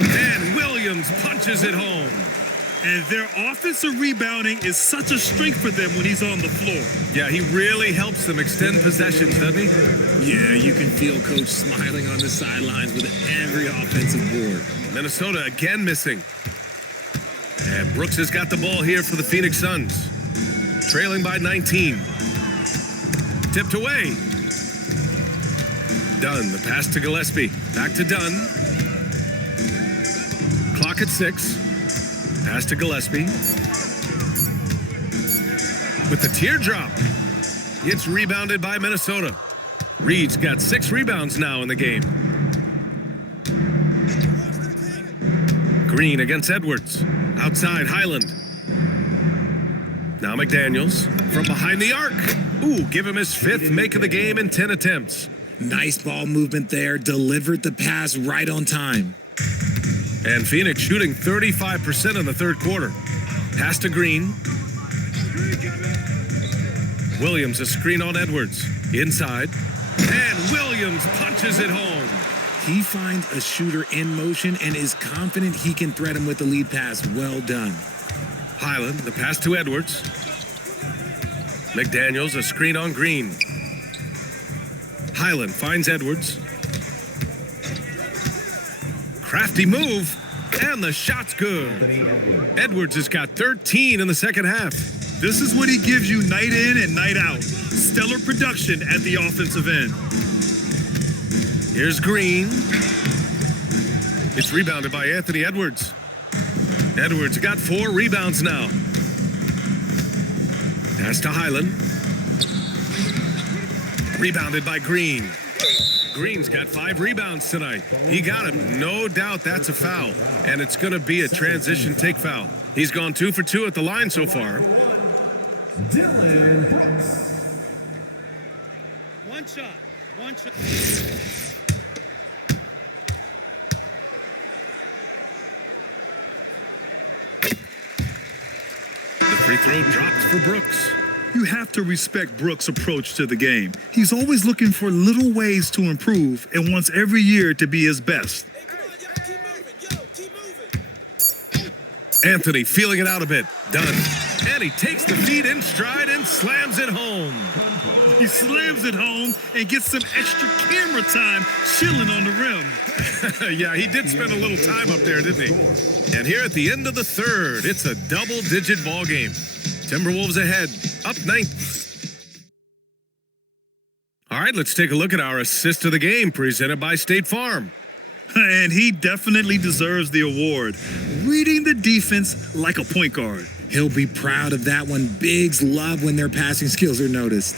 And Williams punches it home. And their offensive rebounding is such a strength for them when he's on the floor. Yeah, he really helps them extend possessions, doesn't he? Yeah, you can feel Coach smiling on the sidelines with every offensive board. Minnesota again missing. And Brooks has got the ball here for the Phoenix Suns. Trailing by 19. Tipped away. Dunn, the pass to Gillespie. Back to Dunn. Clock at 6. Pass to Gillespie. With the teardrop. It's rebounded by Minnesota. Reed's got 6 rebounds now in the game. Green against Edwards. Outside, Highland. Now McDaniels from behind the arc. Ooh, give him his 5th make of the game in 10 attempts. Nice ball movement there. Delivered the pass right on time. And Phoenix shooting 35% in the third quarter. Pass to Green. Williams a screen on Edwards. Inside. And Williams punches it home. He finds a shooter in motion and is confident he can thread him with the lead pass. Well done. Highland, the pass to Edwards. McDaniels a screen on Green. Highland finds Edwards. Crafty move, and the shot's good. Edwards has got 13 in the second half. This is what he gives you night in and night out. Stellar production at the offensive end. Here's Green. It's rebounded by Anthony Edwards. Edwards got 4 rebounds now. Pass to Highland. Rebounded by Green. Green's got 5 rebounds tonight. He got him. No doubt that's a foul. And it's going to be a transition take foul. He's gone 2 for 2 at the line so far. Dylan Brooks. One shot. The free throw dropped for Brooks. You have to respect Brooks' approach to the game. He's always looking for little ways to improve and wants every year to be his best. Anthony feeling it out a bit. Done. And he takes the feed in stride and slams it home. He slams it home and gets some extra camera time chilling on the rim. Yeah, he did spend a little time up there, didn't he? And here at the end of the third, it's a double-digit ball game. Timberwolves ahead, up 9. All right, let's take a look at our assist of the game presented by State Farm. And he definitely deserves the award. Reading the defense like a point guard. He'll be proud of that one. Bigs love when their passing skills are noticed.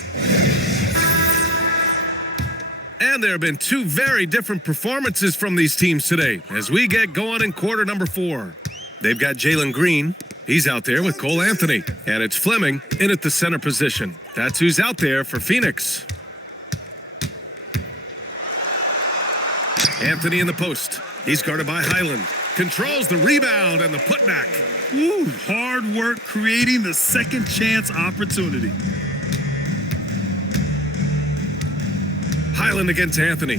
And there have been two very different performances from these teams today as we get going in quarter number 4. They've got Jalen Green. He's out there with Cole Anthony. And it's Fleming in at the center position. That's who's out there for Phoenix. Anthony in the post. He's guarded by Highland. Controls the rebound and the putback. Ooh, hard work creating the second chance opportunity. Highland against Anthony.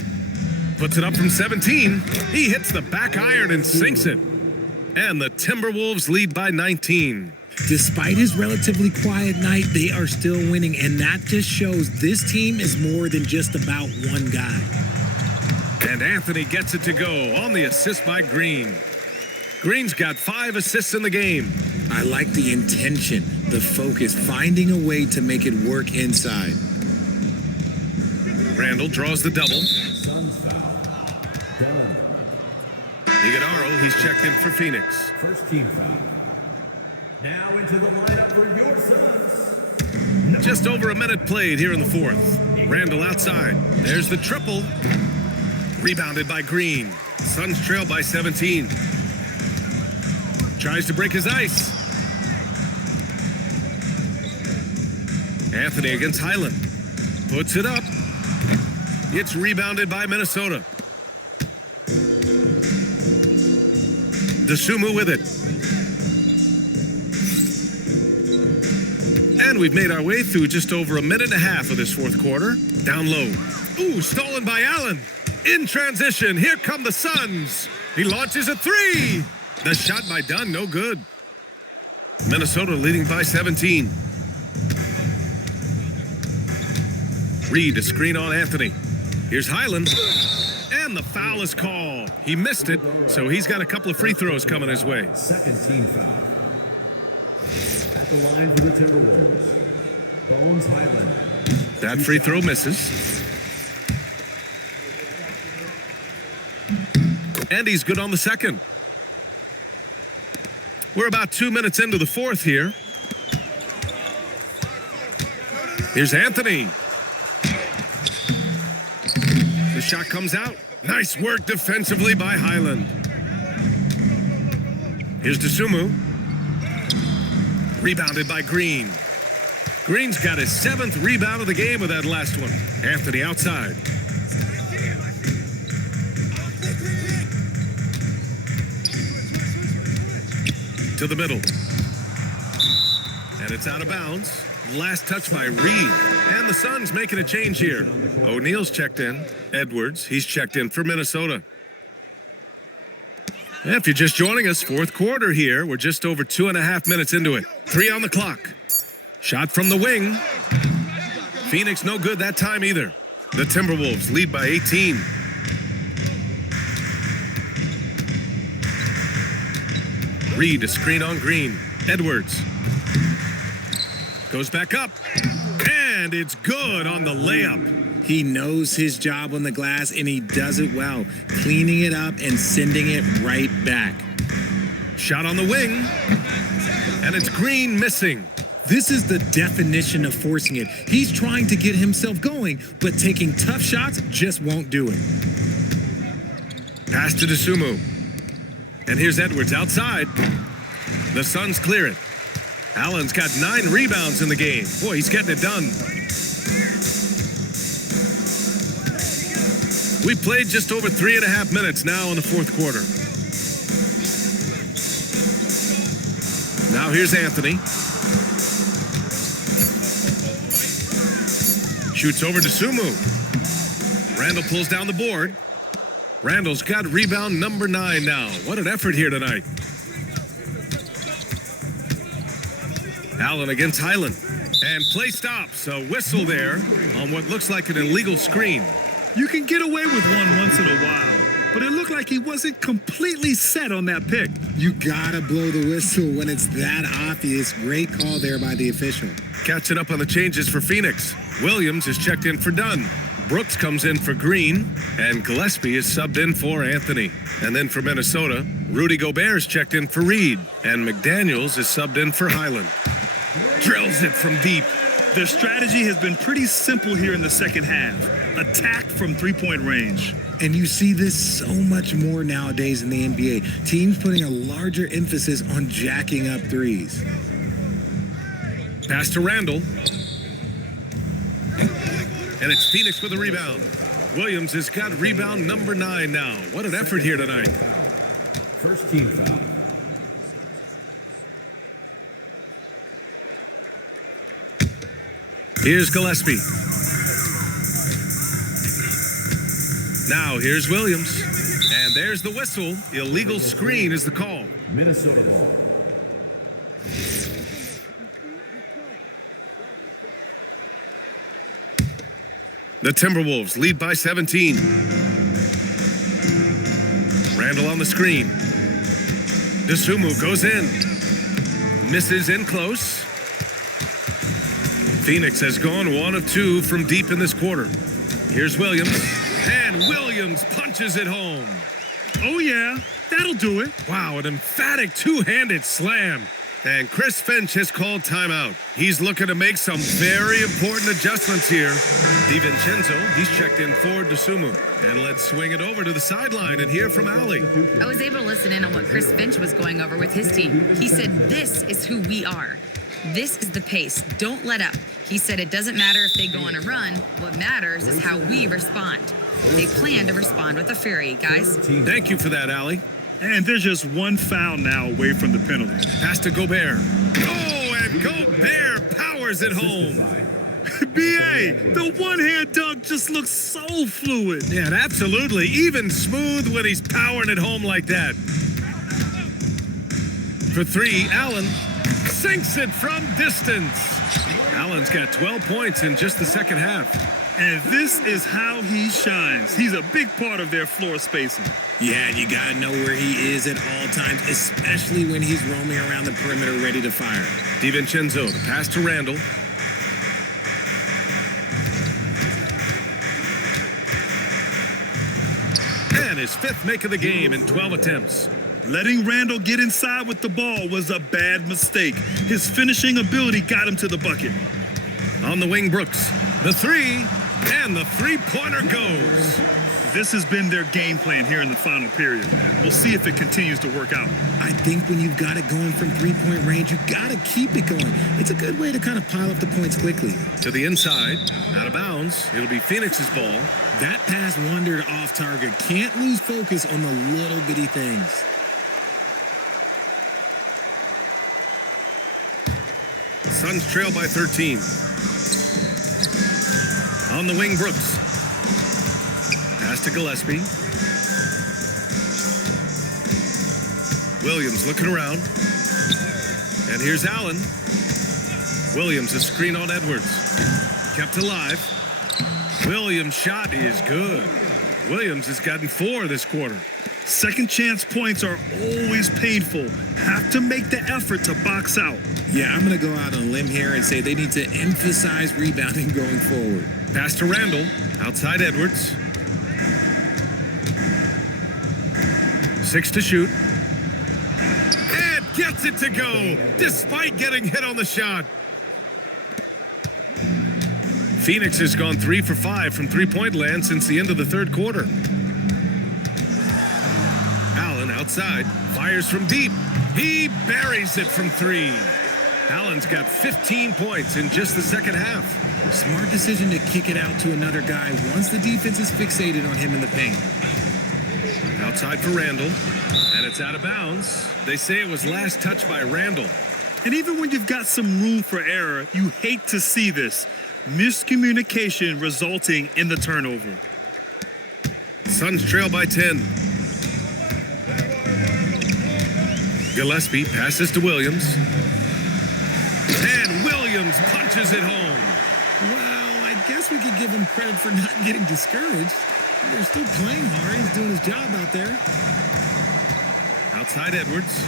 Puts it up from 17. He hits the back iron and sinks it. And the Timberwolves lead by 19. Despite his relatively quiet night, they are still winning, and that just shows this team is more than just about one guy. And Anthony gets it to go on the assist by Green. Green's got 5 assists in the game. I like the intention, the focus, finding a way to make it work inside. Randall draws the double. Suns foul. Done. Iguodaro, he's checked in for Phoenix. First team foul. Now into the lineup for your Suns. Just over a minute played here in the fourth. Randall outside. There's the triple. Rebounded by Green. Suns trail by 17. Tries to break his ice. Anthony against Highland. Puts it up. It's rebounded by Minnesota. Dosunmu with it. And we've made our way through just over a minute and a half of this fourth quarter. Down low. Ooh, stolen by Allen. In transition, here come the Suns. He launches a 3. The shot by Dunn, no good. Minnesota leading by 17. Reed, a screen on Anthony. Here's Highland. And the foul is called. He missed it, so he's got a couple of free throws coming his way. Second team foul. At the line for the Timberwolves. Bones Highland. That free throw misses. And he's good on the second. We're about 2 minutes into the fourth here. Here's Anthony. The shot comes out. Nice work defensively by Highland. Here's Dosunmu. Rebounded by Green. Green's got his 7th rebound of the game with that last one. Anthony outside. To the middle. And it's out of bounds. Last touch by Reed. And the Suns making a change here. O'Neal's checked in. Edwards, he's checked in for Minnesota. If you're just joining us, fourth quarter here. We're just over 2.5 minutes into it. 3 on the clock. Shot from the wing. Phoenix no good that time either. The Timberwolves lead by 18. Reed, a screen on Green. Edwards. Goes back up. And it's good on the layup. He knows his job on the glass, and he does it well, cleaning it up and sending it right back. Shot on the wing. And it's Green missing. This is the definition of forcing it. He's trying to get himself going, but taking tough shots just won't do it. Pass to Dosunmu. And here's Edwards outside. The Suns clear it. Allen's got 9 rebounds in the game. Boy, he's getting it done. We played just over 3.5 minutes now in the fourth quarter. Now here's Anthony. Shoots over to Dosunmu. Randall pulls down the board. Randall's got rebound number 9 now. What an effort here tonight. Allen against Highland. And play stops. A whistle there on what looks like an illegal screen. You can get away with one once in a while, but it looked like he wasn't completely set on that pick. You gotta blow the whistle when it's that obvious. Great call there by the official. Catching up on the changes for Phoenix. Williams is checked in for Dunn. Brooks comes in for Green, and Gillespie is subbed in for Anthony. And then for Minnesota, Rudy Gobert is checked in for Reed, and McDaniels is subbed in for Highland. Drills it from deep. Their strategy has been pretty simple here in the second half. Attack from three-point range. And you see this so much more nowadays in the NBA. Teams putting a larger emphasis on jacking up threes. Pass to Randall. And it's Phoenix for the rebound. Williams has got rebound number 9 now. What an effort here tonight. First team foul. Here's Gillespie. Now here's Williams. And there's the whistle. Illegal screen is the call. Minnesota ball. The Timberwolves lead by 17. Randall on the screen. Dosunmu goes in. Misses in close. Phoenix has gone 1 of 2 from deep in this quarter. Here's Williams. And Williams punches it home. Oh, yeah, that'll do it. Wow, an emphatic two-handed slam. And Chris Finch has called timeout. He's looking to make some very important adjustments here. DiVincenzo, he's checked in for Dosunmu. And let's swing it over to the sideline and hear from Allie. I was able to listen in on what Chris Finch was going over with his team. He said, this is who we are. This is the pace. Don't let up. He said it doesn't matter if they go on a run. What matters is how we respond. They plan to respond with a fury, guys. Thank you for that, Allie. And there's just one foul now away from the penalty. Pass to Gobert. Oh, and Gobert powers it home. B.A., the one-hand dunk just looks so fluid. Yeah, absolutely. Even smooth when he's powering it home like that. For 3, Allen sinks it from distance. Allen's got 12 points in just the second half. And this is how he shines. He's a big part of their floor spacing. Yeah, you gotta know where he is at all times, especially when he's roaming around the perimeter ready to fire. DiVincenzo, the pass to Randall. And his 5th make of the game in 12 attempts. Letting Randall get inside with the ball was a bad mistake. His finishing ability got him to the bucket. On the wing, Brooks. The 3, and the three-pointer goes. This has been their game plan here in the final period. We'll see if it continues to work out. I think when you've got it going from three-point range, you gotta keep it going. It's a good way to kind of pile up the points quickly. To the inside, out of bounds. It'll be Phoenix's ball. That pass wandered off target. Can't lose focus on the little bitty things. Suns trail by 13. On the wing, Brooks. Pass to Gillespie. Williams looking around. And here's Allen. Williams, a screen on Edwards. Kept alive. Williams' shot is good. Williams has gotten 4 this quarter. Second chance points are always painful. Have to make the effort to box out. Yeah, I'm going to go out on a limb here and say they need to emphasize rebounding going forward. Pass to Randall. Outside Edwards. 6 to shoot. And gets it to go, despite getting hit on the shot. Phoenix has gone 3 for 5 from three-point land since the end of the third quarter. Allen outside, fires from deep. He buries it from 3. Allen's got 15 points in just the second half. Smart decision to kick it out to another guy once the defense is fixated on him in the paint. Outside for Randall, and it's out of bounds. They say it was last touched by Randall. And even when you've got some room for error, you hate to see this. Miscommunication resulting in the turnover. Suns trail by 10. Gillespie passes to Williams. And Williams Williams punches it home. Well, I guess we could give him credit for not getting discouraged. They're still playing hard. He's doing his job out there. Outside Edwards.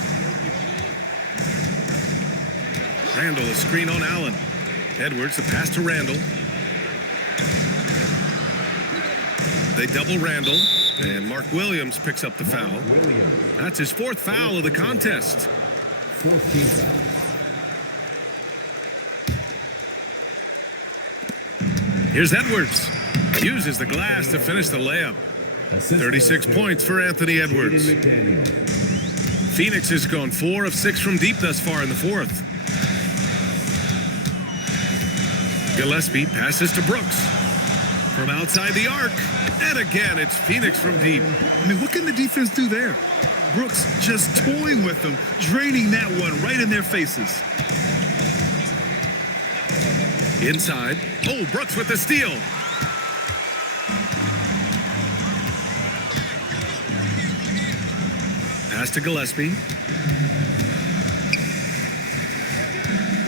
Randall, a screen on Allen. Edwards, a pass to Randall. They double Randall, and Mark Williams picks up the foul. That's his 4th foul of the contest. 14th foul. Here's Edwards. Uses the glass to finish the layup. 36 points for Anthony Edwards. Phoenix has gone 4 of 6 from deep thus far in the 4th. Gillespie passes to Brooks. From outside the arc. And again, it's Phoenix from deep. I mean, what can the defense do there? Brooks just toying with them, draining that one right in their faces. Inside. Oh, Brooks with the steal. Pass to Gillespie.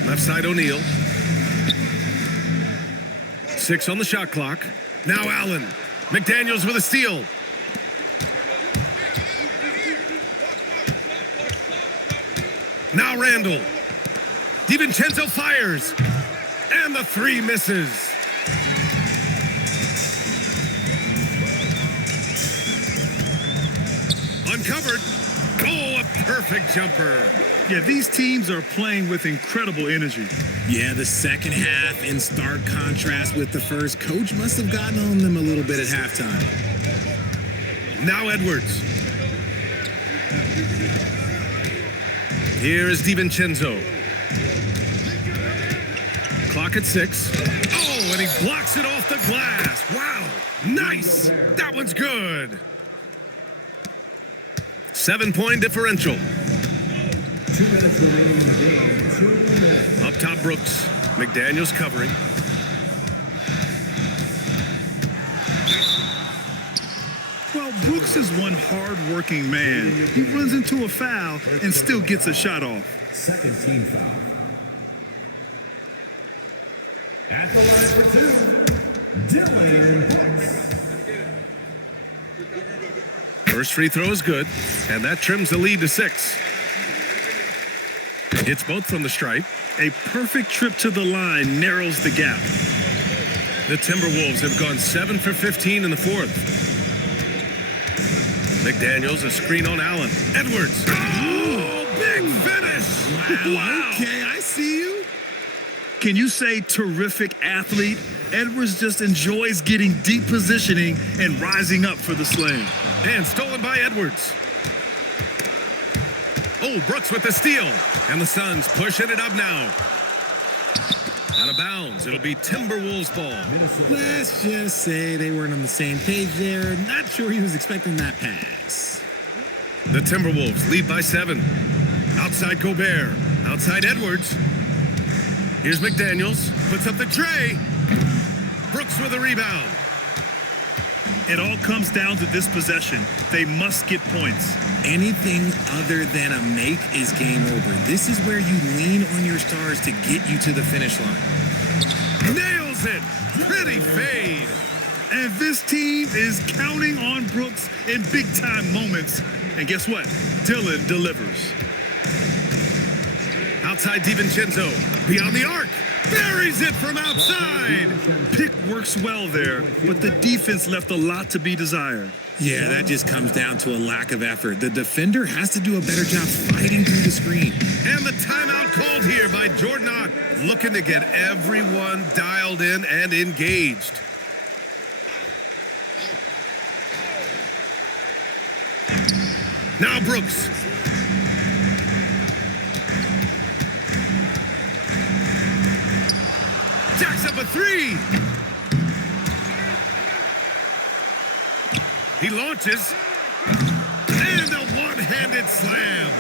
Left side O'Neal. 6 on the shot clock. Now Allen. McDaniels with a steal. Now Randall. DiVincenzo fires. And the 3 misses. Uncovered. Oh, a perfect jumper. Yeah, these teams are playing with incredible energy. Yeah, the second half in stark contrast with the first. Coach must have gotten on them a little bit at halftime. Now Edwards. Here is DiVincenzo. Clock at 6. Oh, and he blocks it off the glass. Wow, nice. That one's good. 7-point differential. 2 minutes remaining in the game. 2 minutes. Up top, Brooks. McDaniels covering. Well, Brooks is one hard-working man. He runs into a foul and still gets a shot off. Second team foul. At the line for 2, Dylan Brooks. First free throw is good, and that trims the lead to 6. It's both from the stripe. A perfect trip to the line narrows the gap. The Timberwolves have gone 7 for 15 in the 4th. McDaniels, a screen on Allen. Edwards. Oh, big finish. Wow. Okay, I see you. Can you say terrific athlete? Edwards just enjoys getting deep positioning and rising up for the slam. And stolen by Edwards. Oh, Brooks with the steal. And the Suns pushing it up now. Out of bounds. It'll be Timberwolves ball. Let's just say they weren't on the same page there. Not sure he was expecting that pass. The Timberwolves lead by 7. Outside Gobert. Outside Edwards. Here's McDaniels. Puts up the tray. Brooks with a rebound. It all comes down to this possession. They must get points. Anything other than a make is game over. This is where you lean on your stars to get you to the finish line. Nails it. Pretty fade. And this team is counting on Brooks in big-time moments. And guess what? Dylan delivers. Outside DiVincenzo. Beyond the arc. Buries it from outside. Pick works well there, but the defense left a lot to be desired. Yeah, that just comes down to a lack of effort. The defender has to do a better job fighting through the screen. And the timeout called here by Jordan Ott, looking to get everyone dialed in and engaged. Now Brooks. Jacks up a 3. He launches. And a one-handed slam.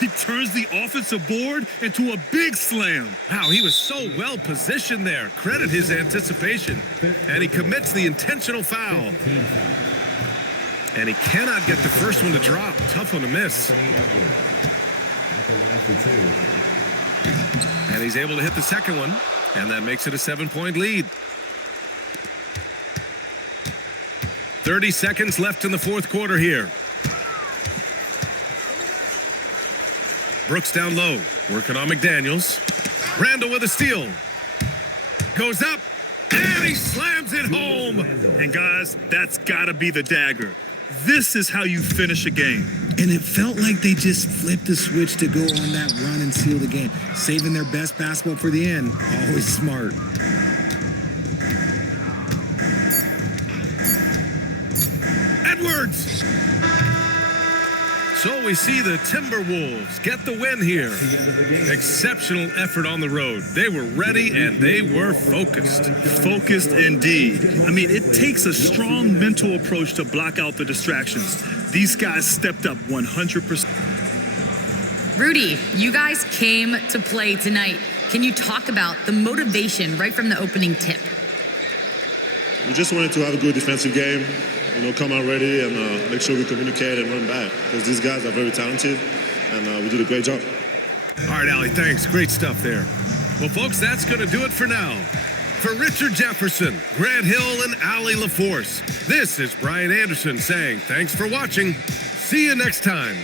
He turns the offensive board into a big slam. Wow, he was so well positioned there. Credit his anticipation. And he commits the intentional foul. And he cannot get the first one to drop. Tough one to miss. At the line for 2. And he's able to hit the second one, and that makes it a 7-point lead. 30 seconds left in the fourth quarter here. Brooks down low, working on McDaniels. Randall with a steal. Goes up, and he slams it home. And guys, that's gotta be the dagger. This is how you finish a game. And it felt like they just flipped the switch to go on that run and seal the game. Saving their best basketball for the end. Always smart. Edwards. So we see the Timberwolves get the win here. Exceptional effort on the road. They were ready and they were focused. Focused indeed. I mean, it takes a strong mental approach to block out the distractions. These guys stepped up 100%. Rudy, you guys came to play tonight. Can you talk about the motivation right from the opening tip? We just wanted to have a good defensive game, come out ready and make sure we communicate and run back, because these guys are very talented and we did a great job. All right, Allie, thanks. Great stuff there. Well, folks, that's going to do it for now. For Richard Jefferson, Grant Hill, and Allie LaForce, this is Brian Anderson saying thanks for watching. See you next time.